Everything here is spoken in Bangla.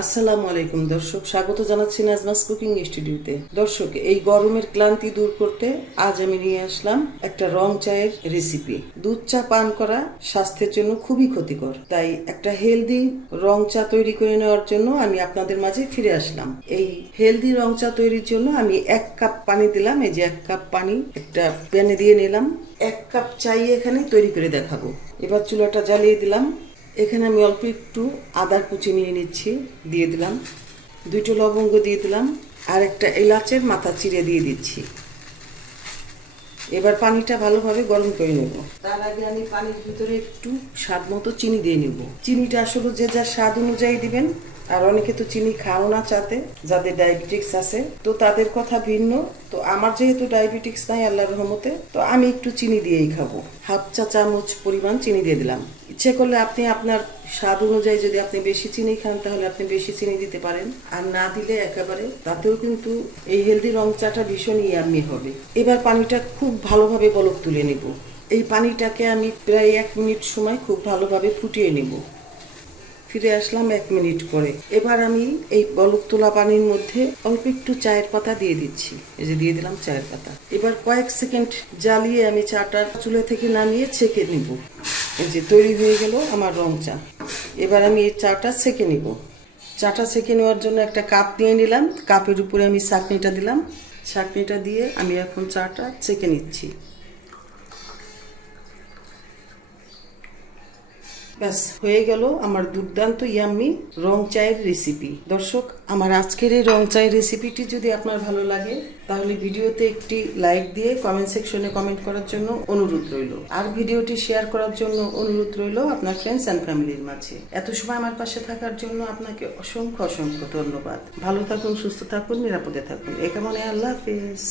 আসসালামু আলাইকুম দর্শক, স্বাগত জানাচ্ছি নাজমাস কুকিং স্টুডিওতে। দর্শক, এই গরমের ক্লান্তি দূর করতে আজ আমি নিয়ে আসলাম একটা রং চায়ের রেসিপি। দুধ চা পান করা স্বাস্থ্যের জন্য খুবই ক্ষতিকর, তাই একটা হেলদি রং চা তৈরি করে নেওয়ার জন্য আমি আপনাদের মাঝে ফিরে আসলাম। এই হেলদি রং চা তৈরির জন্য আমি 1 কাপ পানি দিলাম। এই যে 1 কাপ পানি একটা প্যানে দিয়ে নিলাম। 1 কাপ চাই এখানে তৈরি করে দেখাবো। এবার চুলাটা জ্বালিয়ে দিলাম। এখানে আমি অল্প একটু আদার কুচি নিয়ে নিচ্ছি, দিয়ে দিলাম। 2টো লবঙ্গ দিয়ে দিলাম, আর একটা এলাচের মাথা চিড়ে দিয়ে দিচ্ছি। এবার পানিটা ভালোভাবে গরম করে নেব। তার আগে আমি পানির ভিতরে একটু স্বাদ মতো চিনি দিয়ে নেব। চিনিটা আসলে যে যার স্বাদ অনুযায়ী দিবেন। আর অনেকে তো চিনি খাও না চাতে, যাদের ডায়াবেটিক্স আছে, তো তাদের কথা ভিন্ন। তো আমার যেহেতু ডায়াবেটিক্স নাই আল্লাহর রহমতে, তো আমি একটু চিনি দিয়েই খাবো। 1/2 চা চামচ পরিমাণ চিনি দিয়ে দিলাম। ইচ্ছে করলে আপনি আপনার স্বাদ অনুযায়ী যদি আপনি বেশি চিনি খান তাহলে আপনি বেশি চিনি দিতে পারেন, আর না দিলে একেবারে তাতেও কিন্তু এই হেলদি রং চাটা ভীষণই ইয়াম্মি হবে। এবার পানিটা খুব ভালোভাবে বলক তুলে নেব। এই পানিটাকে আমি প্রায় 1 মিনিট সময় খুব ভালোভাবে ফুটিয়ে নেব। ফিরে আসলাম 1 মিনিট পরে। এবার আমি এই বলক তোলা পানির মধ্যে অল্প একটু চায়ের পাতা দিয়ে দিচ্ছি। এই যে দিয়ে দিলাম চায়ের পাতা। এবার কয়েক সেকেন্ড জ্বালিয়ে আমি চাটা চুলা থেকে নামিয়ে ছেঁকে নিব। এই যে তৈরি হয়ে গেল আমার রং চা। এবার আমি এই চাটা ছেঁকে নিব। চাটা ছেঁকে নেওয়ার জন্য একটা কাপ নিয়ে নিলাম। কাপের উপরে আমি ছাঁকনিটা দিলাম। ছাঁকনিটা দিয়ে আমি এখন চাটা ছেঁকে নিচ্ছি। ব্যাস, হয়ে গেল আমার দুর্দান্ত ইয়াম্মি রং চায়ের রেসিপি। দর্শক, আমার আজকের এই রং চায়ের রেসিপিটি যদি আপনার ভালো লাগে তাহলে ভিডিওতে একটি লাইক দিয়ে কমেন্ট সেকশনে কমেন্ট করার জন্য অনুরোধ রইল, আর ভিডিওটি শেয়ার করার জন্য অনুরোধ রইল আপনার ফ্রেন্ডস অ্যান্ড ফ্যামিলির মাঝে। এত সময় আমার পাশে থাকার জন্য আপনাকে অসংখ্য অসংখ্য ধন্যবাদ। ভালো থাকুন, সুস্থ থাকুন, নিরাপদে থাকুন। এ কামনে আল্লাহ হাফেজ।